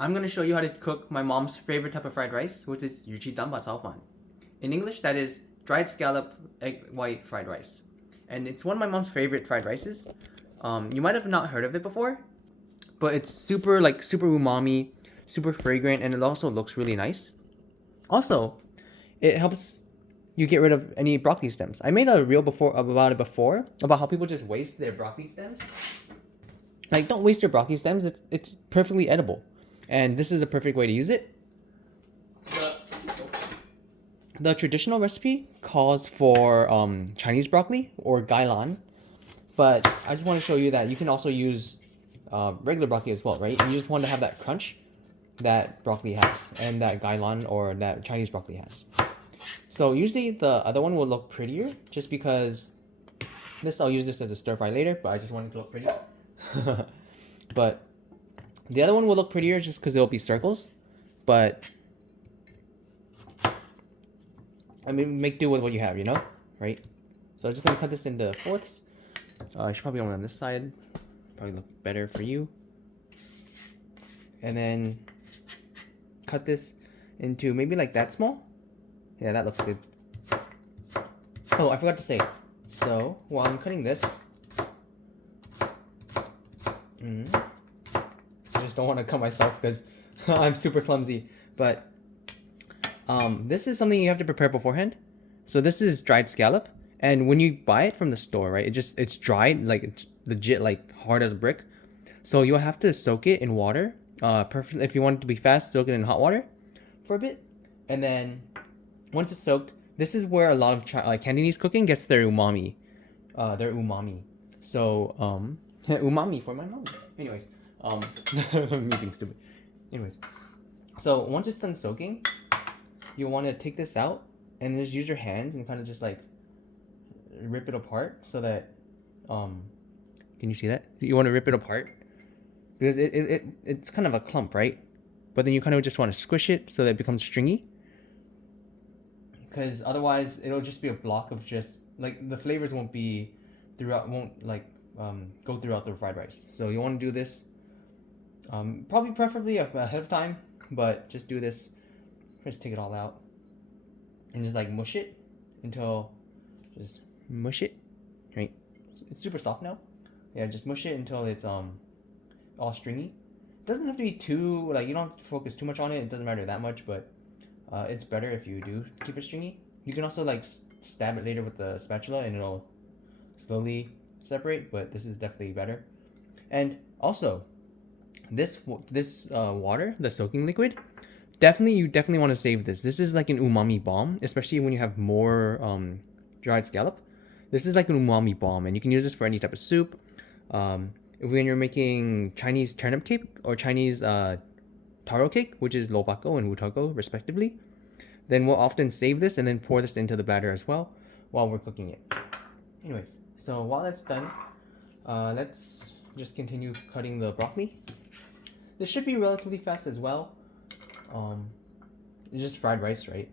I'm gonna show you how to cook my mom's favorite type of fried rice, which is 유치단바차오pan. In English, that is dried scallop egg white fried rice, and it's one of my mom's favorite fried rices. You might have not heard of it before, but it's super umami, super fragrant, and it also looks really nice. Also, it helps you get rid of any broccoli stems. I made a reel before about it before about how people just waste their broccoli stems. Like, don't waste your broccoli stems. It's perfectly edible, and this is a perfect way to use it. The traditional recipe calls for Chinese broccoli or gailan, but I just want to show you that you can also use regular broccoli as well, right? You just want to have that crunch that broccoli has and that gailan or that Chinese broccoli has. So usually the other one will look prettier just because I'll use this as a stir fry later, but I just want it to look pretty. But the other one will look prettier just because it'll be circles, but I mean, make do with what you have, right? So I'm just gonna cut this into fourths. I should probably go on this side. Probably look better for you. And then cut this into maybe like that small. Yeah, that looks good. Oh, I forgot to say. So while I'm cutting this, I just don't want to cut myself because I'm super clumsy. But this is something you have to prepare beforehand. So this is dried scallop, and when you buy it from the store, right, it's dried, like it's legit like hard as a brick. So you'll have to soak it in water. Perfect. If you want it to be fast, soak it in hot water for a bit, and then once it's soaked, this is where a lot of Cantonese cooking gets their umami. So umami for my mom. Anyways, me being stupid. Anyways, so once it's done soaking, you want to take this out and just use your hands and kind of just like rip it apart so that can you see that? You want to rip it apart because it's kind of a clump, right? But then you kind of just want to squish it so that it becomes stringy, because otherwise it'll just be a block of just like the flavors won't go throughout the fried rice. So you want to do this probably preferably ahead of time, but just do this. Just take it all out and just like mush it until just mush it, right? It's super soft now. Yeah, just mush it until it's all stringy. It doesn't have to be too like, you don't have to focus too much on it. It doesn't matter that much, but it's better if you do keep it stringy. You can also like stab it later with the spatula and it'll slowly separate, but this is definitely better. And also, this water, the soaking liquid, you definitely want to save this. This is like an umami bomb, especially when you have more dried scallop. This is like an umami bomb, and you can use this for any type of soup. When you're making Chinese turnip cake or Chinese taro cake, which is lobako and wutako respectively, then we'll often save this and then pour this into the batter as well while we're cooking it. Anyways, so while that's done, let's just continue cutting the broccoli. This should be relatively fast as well. It's just fried rice, right?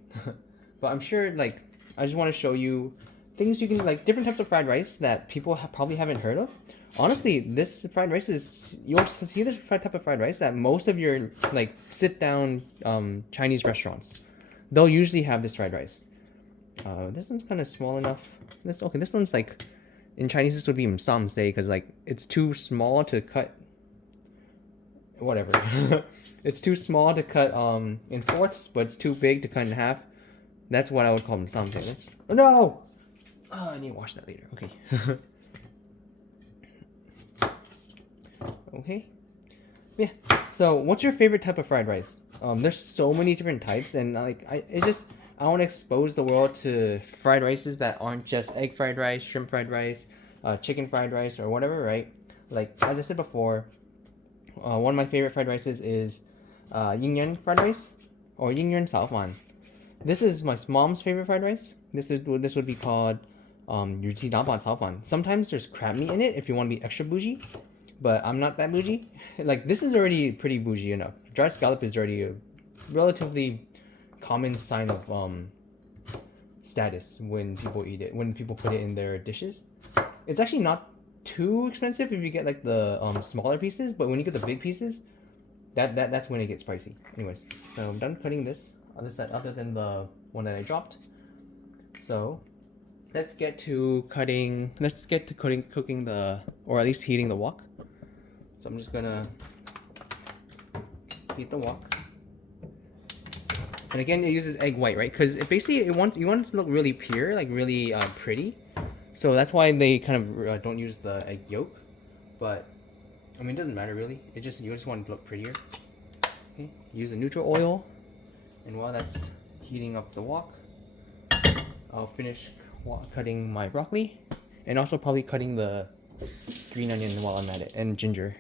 But I'm sure, like, I just want to show you things you can, like, different types of fried rice that people probably haven't heard of. Honestly, this fried rice you'll see this type of fried rice at most of your, like, sit-down Chinese restaurants. They'll usually have this fried rice. This one's kind of small enough. This one's, like, in Chinese, this would be samse, because, like, it's too small to cut. Whatever. It's too small to cut in fourths, but it's too big to cut in half. That's what I would call them samse. Oh no! Oh, I need to wash that later. Okay. Okay. Yeah. So, what's your favorite type of fried rice? There's so many different types, and like I want to expose the world to fried rices that aren't just egg fried rice, shrimp fried rice, chicken fried rice, or whatever, right? Like as I said before, one of my favorite fried rices is Yingyan fried rice or Yingyan Saofan. This is my mom's favorite fried rice. This would be called Yuji Daban Saofan. Sometimes there's crab meat in it if you want to be extra bougie, but I'm not that bougie. Like this is already pretty bougie enough. Dried scallop is already a relatively common sign of status when people eat it, when people put it in their dishes. It's actually not too expensive if you get like the smaller pieces, but when you get the big pieces, That's when it gets spicy. Anyways, so I'm done cutting this other side, other than the one that I dropped. So let's get to cooking the, or at least heating the wok. So I'm just gonna heat the wok. And again, it uses egg white, right? Because you want it to look really pure, like really pretty. So that's why they kind of don't use the egg yolk. But I mean, it doesn't matter really. You just want it to look prettier. Okay. Use the neutral oil, and while that's heating up the wok, I'll finish cutting my broccoli, and also probably cutting the green onion while I'm at it, and ginger.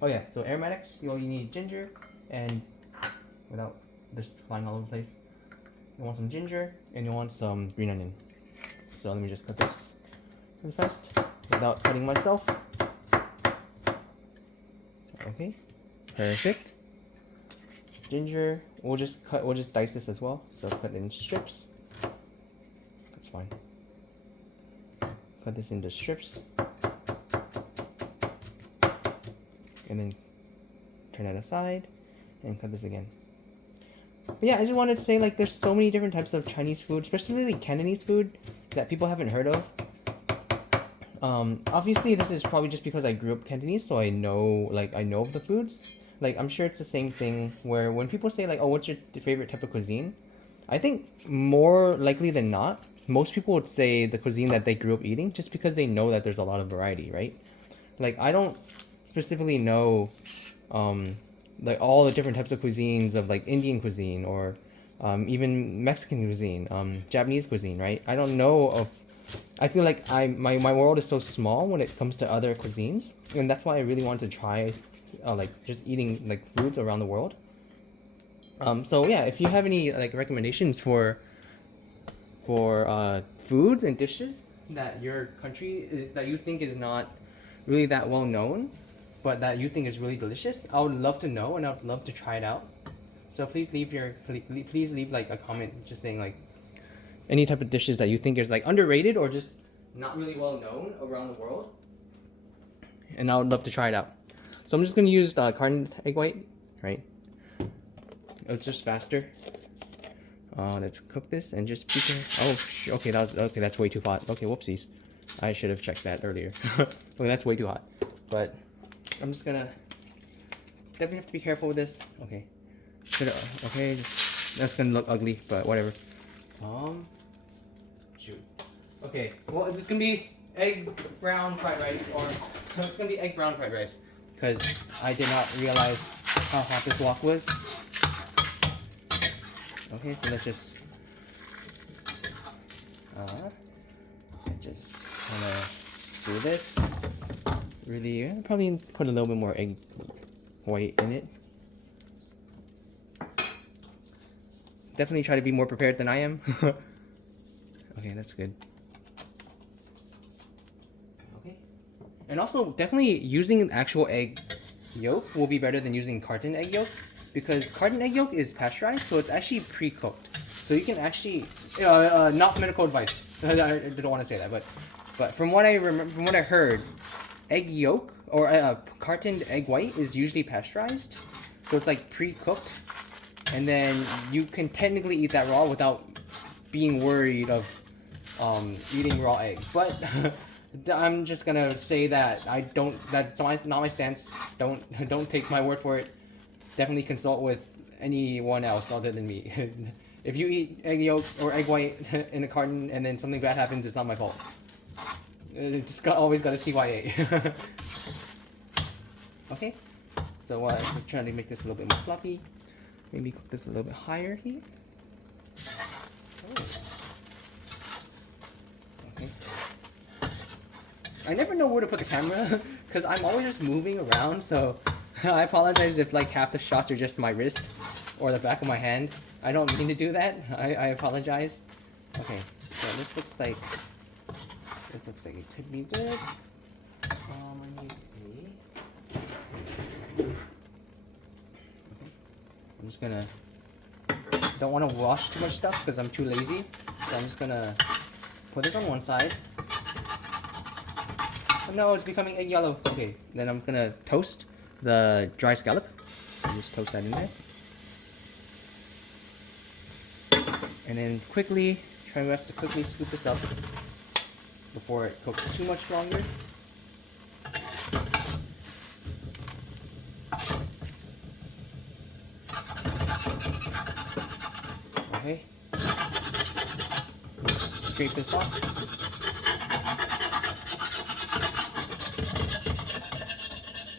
Oh yeah, so aromatics, you only need ginger, and without this flying all over the place, you want some ginger, and you want some green onion. So let me just cut this really fast, without cutting myself. Okay, perfect. Ginger, we'll just dice this as well, so cut it in strips. That's fine. Cut this into strips. And then turn it aside and cut this again. But yeah, I just wanted to say, like, there's so many different types of Chinese food, especially Cantonese food, that people haven't heard of. Obviously this is probably just because I grew up Cantonese, so I know of the foods. Like, I'm sure it's the same thing where when people say, like, oh, what's your favorite type of cuisine? I think more likely than not, most people would say the cuisine that they grew up eating, just because they know that there's a lot of variety, right? Like, I don't specifically know like all the different types of cuisines of like Indian cuisine, or even Mexican cuisine, Japanese cuisine, right? I don't know of. I feel like my world is so small when it comes to other cuisines, and that's why I really wanted to try like just eating like foods around the world. So yeah, if you have any like recommendations for foods and dishes that your country that you think is not really that well known, but that you think is really delicious, I would love to know, and I would love to try it out. So please leave like a comment just saying like any type of dishes that you think is like underrated or just not really well known around the world, and I would love to try it out. So I'm just gonna use carton egg white, right? It's just faster. Let's cook this and just be careful. Okay, that's way too hot. Okay, whoopsies. I should have checked that earlier. Okay, that's way too hot. But I'm just gonna definitely have to be careful with this. Okay. Okay, that's gonna look ugly, but whatever. Shoot. Okay, well, it's gonna be egg brown fried rice, or it's gonna be egg brown fried rice, because I did not realize how hot this wok was. Okay, so let's just kind of do this. Really, probably put a little bit more egg white in it. Definitely try to be more prepared than I am. Okay, that's good. Okay. And also, definitely using an actual egg yolk will be better than using carton egg yolk, because carton egg yolk is pasteurized, so it's actually pre-cooked. So you can actually, not medical advice. I don't want to say that, but from what I remember, from what I heard, egg yolk or cartoned egg white is usually pasteurized, so it's like pre-cooked, and then you can technically eat that raw without being worried of eating raw egg. But I'm just gonna say that that's not my stance. Don't take my word for it. Definitely consult with anyone else other than me. If you eat egg yolk or egg white in a carton and then something bad happens, it's not my fault. Just always got a CYA. Okay, so just trying to make this a little bit more fluffy. Maybe cook this a little bit higher heat. Oh. Okay. I never know where to put the camera because I'm always just moving around, so I apologize if like half the shots are just my wrist or the back of my hand. I don't mean to do that. I apologize. Okay, so this looks like it could be good. I need I'm just gonna, don't want to wash too much stuff because I'm too lazy. So I'm just gonna put it on one side. Oh no, it's becoming egg yellow. Okay, then I'm gonna toast the dry scallop. So I'm just toast that in there. And then quickly, try my best to quickly scoop this up before it cooks too much longer. Okay. Let's scrape this off.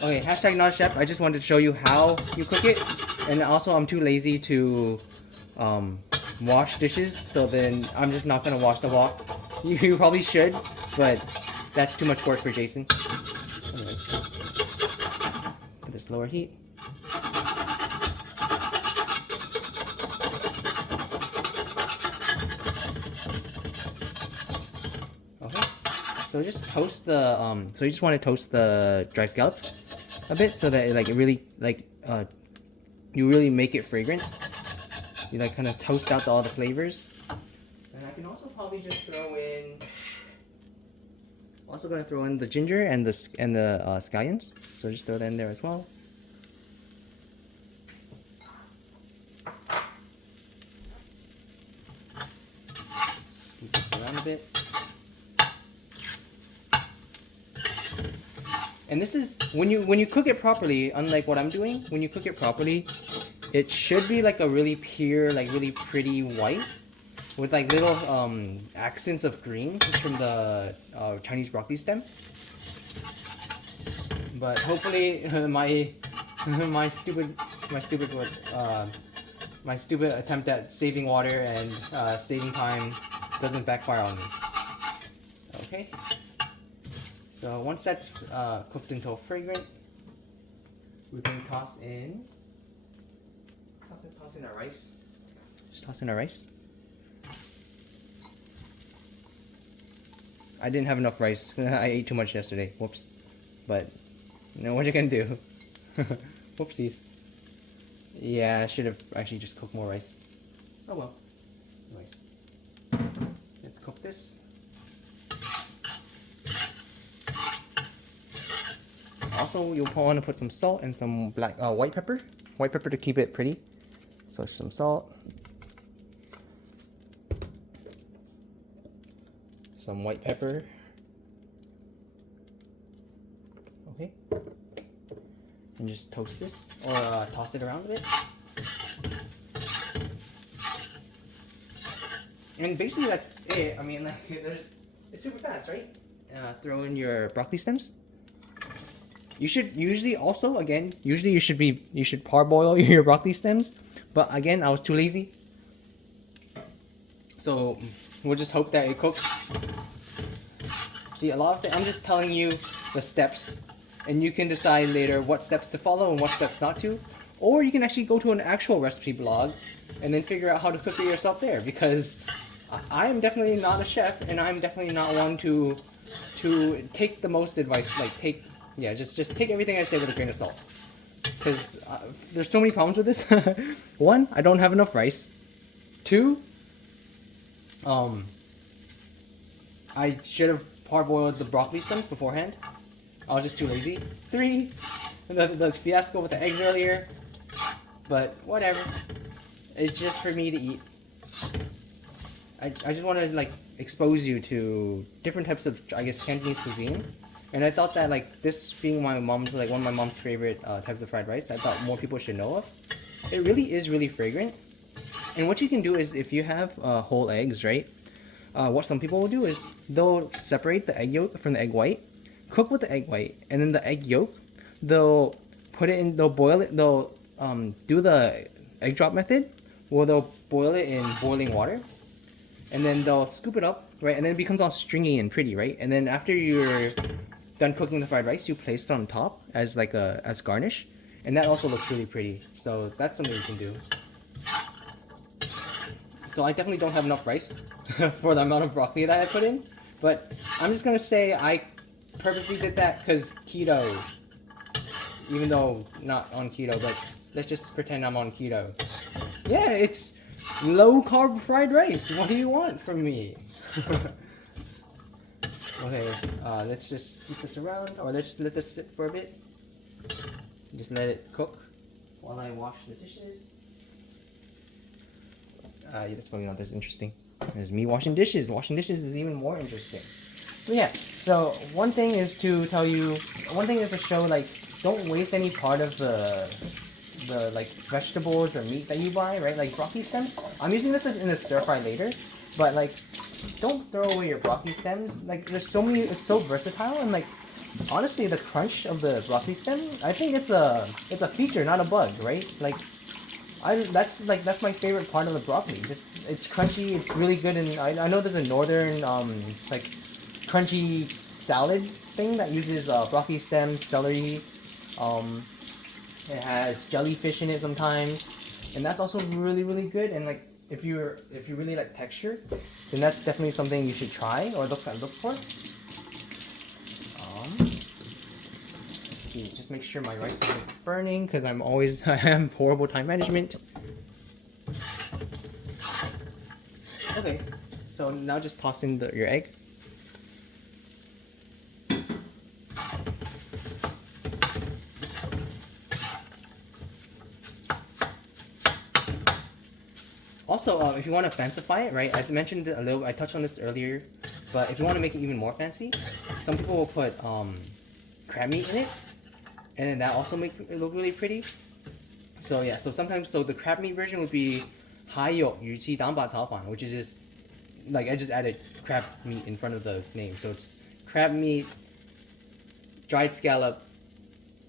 Okay, hashtag not a chef. I just wanted to show you how you cook it. And also, I'm too lazy to wash dishes, so then I'm just not gonna wash the wok. You probably should, but that's too much work for Jason. Anyways, put this lower heat. Okay, so just toast the so you just want to toast the dry scallop a bit so that it really you really make it fragrant. You like kind of toast out all the flavors. And I can also probably just throw in. Also gonna throw in the ginger and the scallions. So just throw that in there as well. Scoop this around a bit. And this is when you cook it properly. Unlike what I'm doing, when you cook it properly, it should be like a really pure, like really pretty white, with like little accents of green from the Chinese broccoli stem. But hopefully my stupid attempt at saving water and saving time doesn't backfire on me. Okay. So once that's cooked until fragrant, we can toss in. Toss in our rice. Just toss in our rice. I didn't have enough rice. I ate too much yesterday. Whoops. But, you know, what you can do? Whoopsies. Yeah, I should have actually just cooked more rice. Oh well. Rice. Let's cook this. Also, you'll want to put some salt and some white pepper. White pepper to keep it pretty. So some salt, some white pepper, okay, and just toast this or toss it around a bit. And basically that's it. I mean, like, it's super fast, right? Throw in your broccoli stems. You should usually also you should parboil your broccoli stems. But again, I was too lazy. So we'll just hope that it cooks. See, I'm just telling you the steps, and you can decide later what steps to follow and what steps not to. Or you can actually go to an actual recipe blog and then figure out how to cook it yourself there, because I am definitely not a chef, and I'm definitely not one to take the most advice. Like just take everything I say with a grain of salt. Because there's so many problems with this. 1, I don't have enough rice. 2, I should have parboiled the broccoli stems beforehand. I was just too lazy. 3, the fiasco with the eggs earlier. But whatever. It's just for me to eat. I just want to like expose you to different types of, I guess, Cantonese cuisine. And I thought that, like, this being my mom's, like, one of my mom's favorite types of fried rice, I thought more people should know of. It really is really fragrant. And what you can do is, if you have whole eggs, right? What some people will do is they'll separate the egg yolk from the egg white, cook with the egg white, and then the egg yolk, they'll put it in, they'll boil it, they'll do the egg drop method, where they'll boil it in boiling water, and then they'll scoop it up, right? And then it becomes all stringy and pretty, right? And then after you're done cooking the fried rice, you place it on top as like as garnish, and that also looks really pretty. So that's something you can do. So I definitely don't have enough rice for the amount of broccoli that I put in, but I'm just gonna say I purposely did that because keto, even though not on keto, but let's just pretend I'm on keto. Yeah, it's low carb fried rice. What do you want from me? Okay, let's just scoop this around, or let's just let this sit for a bit. Just let it cook. while I wash the dishes. That's probably not as interesting as me washing dishes. Washing dishes is even more interesting. But yeah, so one thing is to show, like, don't waste any part of the like vegetables or meat that you buy, right? Like broccoli stems. I'm using this in a stir fry later, but like, don't throw away your broccoli stems. Like, there's so many. It's so versatile, and like, honestly, the crunch of the broccoli stem, I think it's a feature, not a bug, right? Like, that's my favorite part of the broccoli. Just, it's crunchy. It's really good, and I know there's a northern like crunchy salad thing that uses broccoli stems, celery. It has jellyfish in it sometimes, and that's also really good. And like, if you really like texture, then that's definitely something you should try or look for. See, just make sure my rice isn't burning, because I have horrible time management. Okay, so now just toss in your egg. Also, if you want to fancify it, right? I mentioned it a little. I touched on this earlier, but if you want to make it even more fancy, some people will put crab meat in it, and then that also makes it look really pretty. So yeah, so the crab meat version would be 还有鱼鸡蛋白炒饭, which is just like, I just added crab meat in front of the name, so it's crab meat, dried scallop,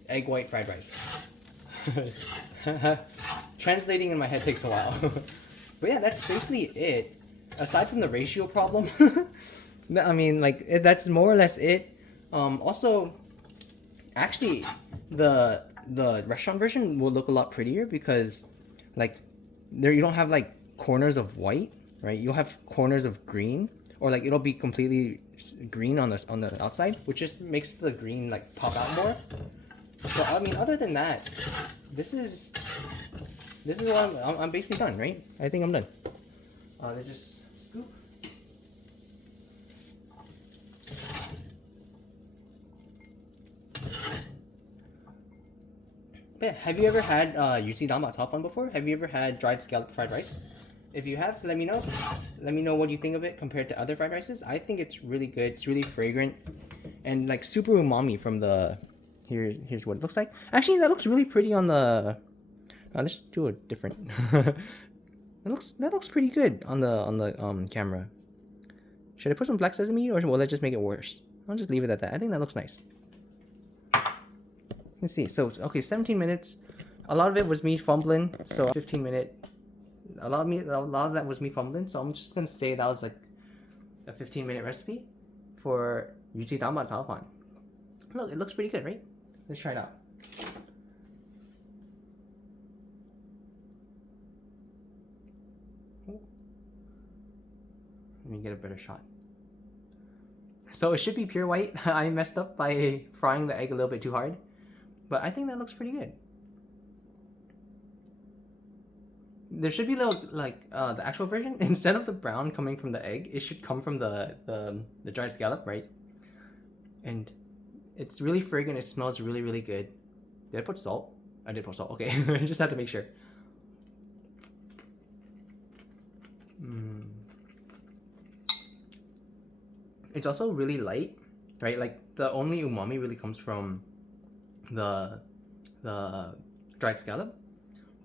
egg white fried rice. Translating in my head takes a while. But yeah, that's basically it. Aside from the ratio problem, I mean, like, that's more or less it. Also, actually, the restaurant version will look a lot prettier, because like, there you don't have like corners of white, right? You'll have corners of green, or like, it'll be completely green on the outside, which just makes the green like pop out more. But I mean, other than that, this is what I'm basically done, right? I think I'm done. They just scoop. But yeah, have you ever had yuji damba taofan before? Have you ever had dried scallop fried rice? If you have, let me know. Let me know what you think of it compared to other fried rices. I think it's really good. It's really fragrant, and like super umami from the. Here's what it looks like. Actually, that looks really pretty on the. Let's do a different. That looks pretty good on the camera. Should I put some black sesame, or will that just make it worse? I'll just leave it at that. I think that looks nice. Let's see. So okay, 17 minutes. A lot of it was me fumbling. So 15-minute. A lot of that was me fumbling. So I'm just gonna say that was like a 15-minute recipe for yuji damba caofan. Look, it looks pretty good, right? Let's try it out. Let me get a better shot. So it should be pure white. I messed up by frying the egg a little bit too hard, but I think that looks pretty good. There should be little, like, the actual version, instead of the brown coming from the egg, it should come from the dried scallop, right? And it's really fragrant. It smells really good. Did I put salt? I did put salt. Okay, I just had to make sure. It's also really light, right? Like, the only umami really comes from the dried scallop,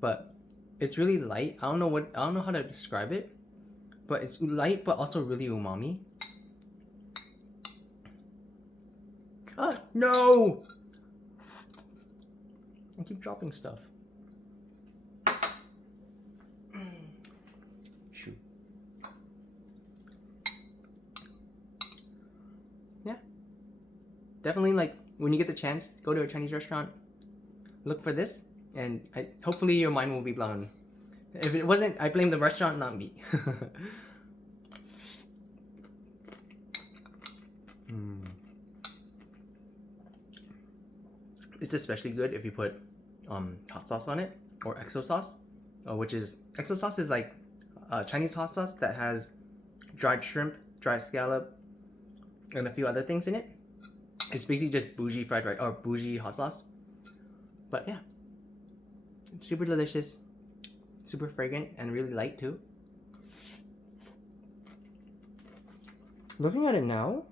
but it's really light. I don't know how to describe it, but it's light but also really umami. Ah, no! I keep dropping stuff. Shoot. Yeah. Definitely, like, when you get the chance, go to a Chinese restaurant, look for this, and hopefully your mind will be blown. If it wasn't, I blame the restaurant, not me. It's especially good if you put hot sauce on it, or exo sauce, which is exo sauce is like Chinese hot sauce that has dried shrimp, dried scallop, and a few other things in it. It's basically just bougie fried rice or bougie hot sauce. But yeah, Super delicious, super fragrant, and really light too. Looking at it now,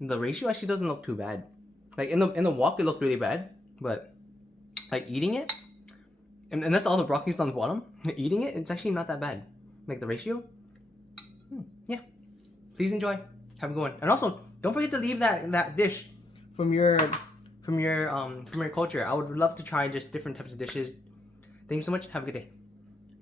the ratio actually doesn't look too bad. Like in the wok, it looked really bad, but like eating it, and that's all the broccoli's on the bottom. Eating it, it's actually not that bad. Like the ratio, yeah. Please enjoy. Have a good one. And also, don't forget to leave that dish from your culture. I would love to try just different types of dishes. Thank you so much. Have a good day.